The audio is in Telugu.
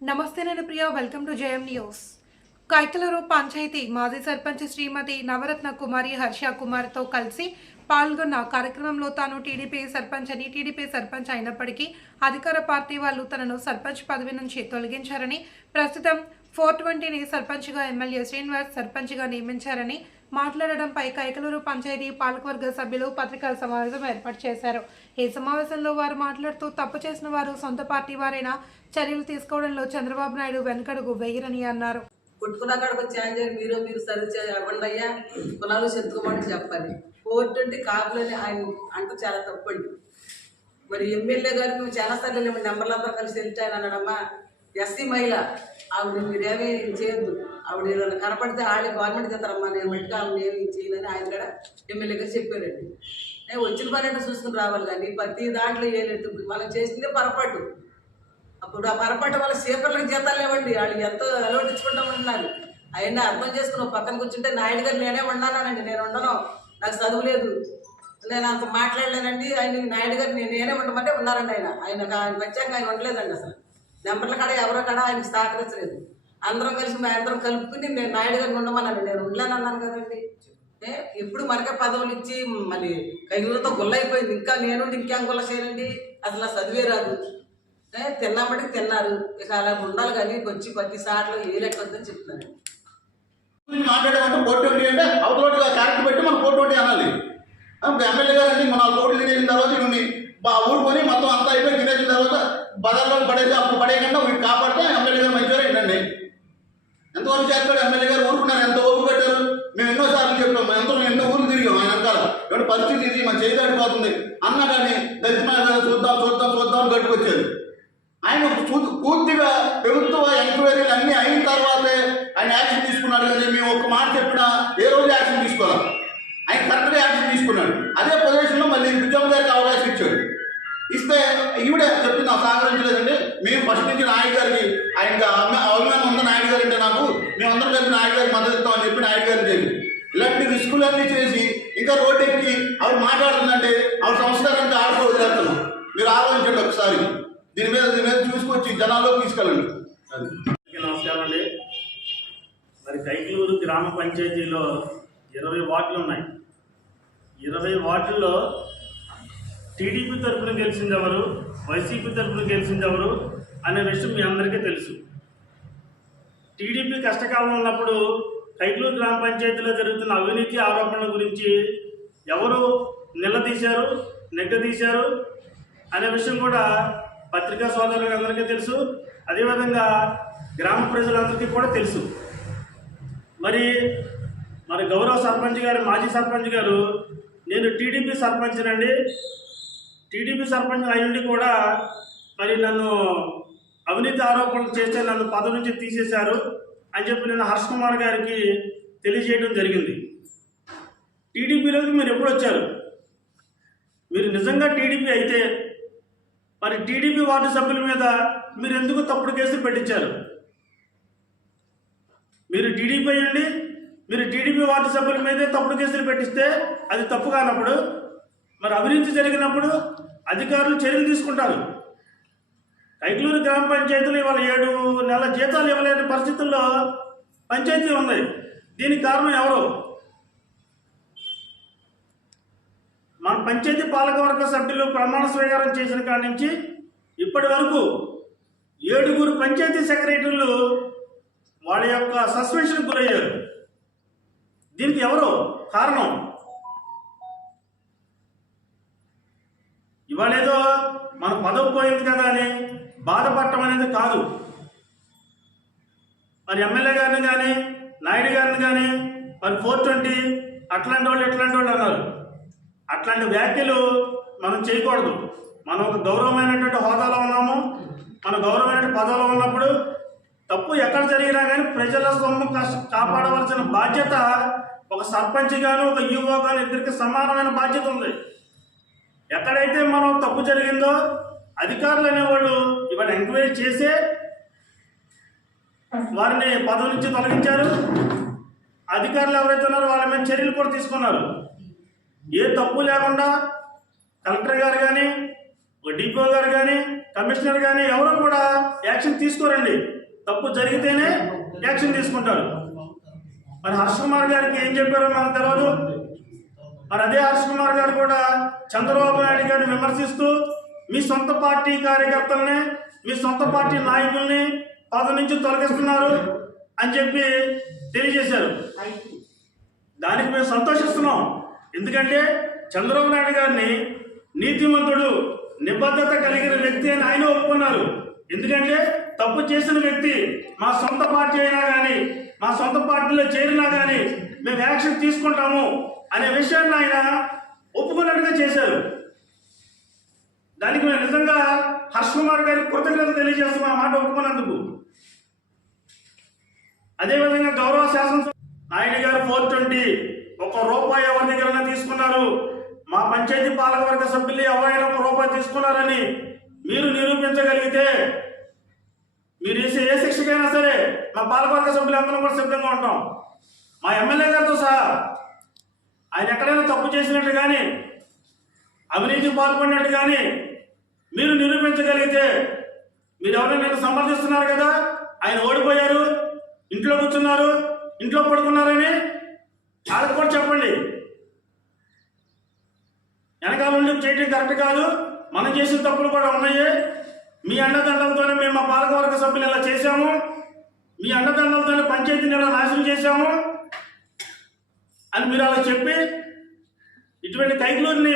నమస్తే నేను Priya welcome to Jayam news Kaithalur panchayat మాజీ సర్పంచ్ శ్రీమతి నవరత్న కుమారి హర్ష కుమార్తో కలిసి పాల్గొన్న కార్యక్రమంలో తాను టీడీపీ సర్పంచ్ అని టీడీపీ సర్పంచ్ అయినప్పటికీ అధికార పార్టీ వాళ్ళు తనను సర్పంచ్ పదవి నుంచి తొలగించారని ప్రస్తుతం ఫోర్ ట్వంటీని సర్పంచ్గా ఎమ్మెల్యే శ్రీనివాస్ సర్పంచ్గా నియమించారని మాట్లాడడంపై కైకలూరు పంచాయతీ పాలకవర్గ సభ్యులు పత్రికా సమావేశం ఏర్పాటు చేశారు. ఈ సమావేశంలో వారు మాట్లాడుతూ తప్పు చేసిన వారు సొంత పార్టీ వారైనా చర్యలు తీసుకోవడంలో చంద్రబాబు నాయుడు వెనకడుగు వేయరని అన్నారు. కొట్టుకున్న కాడకు ఛాన్స్ చేయండి మీరు మీరు సరి చేయండి అయ్యా. కులాలు చెత్తుకోమని చెప్పాలి. కోర్టు అంటే కాపులని ఆయన అంటూ చాలా తప్పండి మరి ఎమ్మెల్యే గారికి మేము చాలా సార్లు నెంబర్లు అందరూ కలిసి వెళ్తాయని అన్నాడమ్మా. ఎస్సీ మహిళ ఆవిడ మీరేమీ చేయొద్దు. ఆవిడ ఏదైనా కనపడితే ఆడే గవర్నమెంట్ చేస్తారమ్మా నేను మట్టుగా ఆవిడ ఏమి చేయనని ఆయన కూడా ఎమ్మెల్యేగా చెప్పారండి. నేను వచ్చిన పని అంటే చూసుకుని రావాలి కానీ ప్రతి దాంట్లో ఏలేదు మనం చేసిందే పొరపాటు. అప్పుడు ఆ పొరపాటు వాళ్ళ సీపర్లకు జీతాలు లేవండి. వాళ్ళు ఎంతో అలవటించుకుంటామన్నారు అయినా అర్థం చేసుకుని పక్కన కూర్చుంటే నాయుడు గారు నేనే ఉన్నానండి నేను ఉండను నాకు చదువు లేదు. నేను అంత మాట్లాడలేనండి. ఆయన నాయుడు గారు నేను నేనే ఉండమంటే ఉన్నారండి ఆయన. ఆయన ఆయన వచ్చాక ఆయన ఉండలేదండి అసలు. నెంబర్ల కాడ ఎవరో కాడ ఆయనకి సహకరించలేదు. అందరం కలిసి మా అందరం కలుపుకుని నేను నాయుడు గారిని ఉండమన్నాను. నేను ఉండలేనన్నాను కదండి. ఏ ఇప్పుడు మనకే పదవులు ఇచ్చి మళ్ళీ కయ్యూరుతో గుల్లైపోయింది. ఇంకా నేను ఇంకేం గుల్ల చేయండి అసలు చదివే రాదు. ఏ, తిన్నామటికి తిన్నారు. ఇక అలా ఉండాలి కానీ వచ్చి ప్రతి సార్లు ఏ లెక్క వద్దని చెప్తున్నాను. గురించి మాట్లాడామంటే ఫోర్ ట్వంటీ అంటే అవతలగా క్యారెక్టర్ పెట్టి మనం ఫోర్ ట్వంటీ అనాలి. ఎమ్మెల్యే గారు అండి మన కోట్లు తినేసిన తర్వాత ఇవన్నీ బా ఊరుకొని మొత్తం అంతా అయిపోయి తినేసిన తర్వాత బజార్లో పడేది అప్పుడు పడేయకుండా వీటి కాపాడితే ఎమ్మెల్యే గారు మంచివారు ఏంటండి ఎంతవరకు చేస్తాడు ఎమ్మెల్యే గారు? ఊరుకున్నారు. ఎంత ఓపు పెట్టారు మేము ఎన్నో సార్లు చెప్పాం మేము ఎంతో ఎన్నో ఊర్లు తిరిగాం ఆయన వెనకాల ఇప్పుడు పరిస్థితి ఇది? మన చేయి దాటిపోతుంది అన్నా కానీ దళిత చూద్దాం చూద్దాం చూద్దాం అని గట్టుకొచ్చారు ఆయన పూర్తిగా ప్రభుత్వ ఎంక్వైరీలు అన్ని అయిన తర్వాతే ఆయన యాక్షన్ తీసుకున్నాడు కానీ మేము ఒక మాట చెప్పినా ఏ రోజు యాక్షన్ తీసుకోవాలి? ఆయన కరెక్ట్గా యాక్షన్ తీసుకున్నాడు. అదే పొజిషన్లో మేమందరం నాయుడు గారికి మద్దతు ఇస్తామని చెప్పి నాయుడు గారిని చెప్పి ఇలాంటి రిస్కులన్నీ చేసి ఇంకా రోడ్డు ఎక్కి ఆవిడ మాట్లాడుతుందంటే ఆవిడ సంస్కారానికి ఆడుకో వదిలేస్తున్నాం. మీరు ఆలోచించండి ఒకసారి. దీని మీద దీని మీద చూసుకొచ్చి జనాల్లో తీసుకెళ్ళండి. నమస్కారం అండి. మరి కైకలూరు గ్రామ పంచాయతీలో ఇరవై వార్డులు ఉన్నాయి. ఇరవై వార్డుల్లో టీడీపీ తరఫున గెలిచింది ఎవరు? వైసీపీ తరఫున గెలిచింది ఎవరు? అనే విషయం మీ అందరికీ తెలుసు. టీడీపీ కష్టకాలం ఉన్నప్పుడు కైకలూరు గ్రామ పంచాయతీలో జరుగుతున్న అవినీతి ఆరోపణల గురించి ఎవరు నిలదీశారు నెగ్గదీశారు అనే విషయం కూడా పత్రికా సోదరులకు అందరికీ తెలుసు. అదేవిధంగా గ్రామ ప్రజలందరికీ కూడా తెలుసు. మరి మరి గౌరవ సర్పంచ్ గారు మాజీ సర్పంచ్ గారు నేను టీడీపీ సర్పంచ్నండి. టీడీపీ సర్పంచ్ అయ్యుండి కూడా మరి నన్ను అవినీతి ఆరోపణలు చేస్తే నన్ను పదవి నుంచి తీసేశారు అని చెప్పి నేను హర్ష్ కుమార్ గారికి తెలియజేయడం జరిగింది. టీడీపీలోకి మీరు ఎప్పుడు వచ్చారు? మీరు నిజంగా టీడీపీ అయితే మరి టీడీపీ వార్డు సభ్యుల మీద మీరు ఎందుకు తప్పుడు కేసులు పెట్టించారు? మీరు టీడీపీ అయ్యండి మీరు టీడీపీ వార్డు సభ్యుల మీదే తప్పుడు కేసులు పెట్టిస్తే అది తప్పు కానప్పుడు మరి అవినీతి జరిగినప్పుడు అధికారులు చర్యలు తీసుకుంటారు. కైకలూరు గ్రామ పంచాయతీలో ఇవాళ ఏడు నెలల జీతాలు ఇవ్వలేని పరిస్థితుల్లో పంచాయతీ ఉంది దీనికి కారణం ఎవరు? మన పంచాయతీ పాలకవర్గ సభ్యులు ప్రమాణ స్వీకారం చేసిన కాడి నుంచి ఇప్పటి వరకు ఏడుగురు పంచాయతీ సెక్రటరీలు వాళ్ళ యొక్క సస్పెన్షన్ గురయ్యారు. దీనికి ఎవరు కారణం? ఇవాళేదో మన పదవి పోయింది కదా అని బాధపడటం అనేది కాదు. మరి ఎమ్మెల్యే గారిని కానీ నాయుడు గారిని కానీ మరి ఫోర్ ట్వంటీ అట్లాంటి వాళ్ళు ఇట్లాంటి వాళ్ళు అన్నారు. అట్లాంటి వ్యాఖ్యలు మనం చేయకూడదు. మనం ఒక గౌరవమైనటువంటి హోదాలో ఉన్నాము. మన గౌరవమైన పదవిలో ఉన్నప్పుడు తప్పు ఎక్కడ జరిగినా కానీ ప్రజల సొమ్ము కాపాడవలసిన బాధ్యత ఒక సర్పంచ్ గాను ఒక యువో గాను ఇద్దరికి సమానమైన బాధ్యత ఉంది. ఎక్కడైతే మనం తప్పు జరిగిందో అధికారులు అనేవాళ్ళు ఎంక్వైరీ చేసే వారిని పదవి నుంచి తొలగించారు. అధికారులు ఎవరైతే ఉన్నారో వాళ్ళ మీద చర్యలు కూడా తీసుకున్నారు. ఏ తప్పు లేకుండా కలెక్టర్ గారు కానీ డిపో గారు కానీ కమిషనర్ కానీ ఎవరు కూడా యాక్షన్ తీసుకోరండి. తప్పు జరిగితేనే యాక్షన్ తీసుకుంటారు. మరి హర్ష కుమార్ గారికి ఏం చెప్పారో మనకు తెలియదు మరి అదే హర్ష కుమార్ గారు కూడా చంద్రబాబు నాయుడు గారిని విమర్శిస్తూ మీ సొంత పార్టీ కార్యకర్తలనే మీ సొంత పార్టీ నాయకుల్ని పదవి నుంచి తొలగిస్తున్నారు అని చెప్పి తెలియజేశారు. దానికి మేము సంతోషిస్తున్నాం. ఎందుకంటే చంద్రబాబు నాయుడు గారిని నీతిమంతుడు నిబద్ధత కలిగిన వ్యక్తి అని ఆయన ఒప్పుకున్నారు. ఎందుకంటే తప్పు చేసిన వ్యక్తి మా సొంత పార్టీ అయినా కానీ మా సొంత పార్టీలో చేరినా కానీ మేము యాక్షన్ తీసుకుంటాము అనే విషయాన్ని ఆయన ఒప్పుకున్నట్టుగా చేశారు. దానికి మేము నిజంగా హర్ష్ కుమార్ గారికి కృతజ్ఞత తెలియజేస్తున్నాం ఆ మాట ఒప్పుకున్నందుకు. అదేవిధంగా గౌరవ శాసన నాయుడు గారు ఫోర్ ట్వంటీ ఒక రూపాయి ఎవరి దగ్గర తీసుకున్నారు. మా పంచాయతీ పాలకవర్గ సభ్యులు ఎవరైనా ఒక రూపాయి తీసుకున్నారని మీరు నిరూపించగలిగితే మీరు వేసే ఏ శిక్షకైనా సరే మా పాలకవర్గ సభ్యులందరం కూడా సిద్ధంగా ఉంటాం. మా ఎమ్మెల్యే గారితో సహా ఆయన ఎక్కడైనా తప్పు చేసినట్టు కానీ అవినీతి పాల్పడినట్టు కానీ మీరు నిరూపించగలిగితే మీరు ఎవరైనా నన్ను సమర్థిస్తున్నారు కదా? ఆయన ఓడిపోయారు ఇంట్లో కూర్చున్నారు ఇంట్లో పడుకున్నారని వాళ్ళకి కూడా చెప్పండి. వెనకాల నుండి చేయటం కరెక్ట్ కాదు. మనం చేసిన తప్పులు కూడా ఉన్నాయి. మీ అండదండలతోనే మేము మా పాలకవర్గ సభ్యులు ఇలా చేశాము. మీ అండదండలతోనే పంచాయతీని ఇలా నాశనం చేశాము అని మీరు అలా చెప్పి ఇటువంటి కైకులూరిని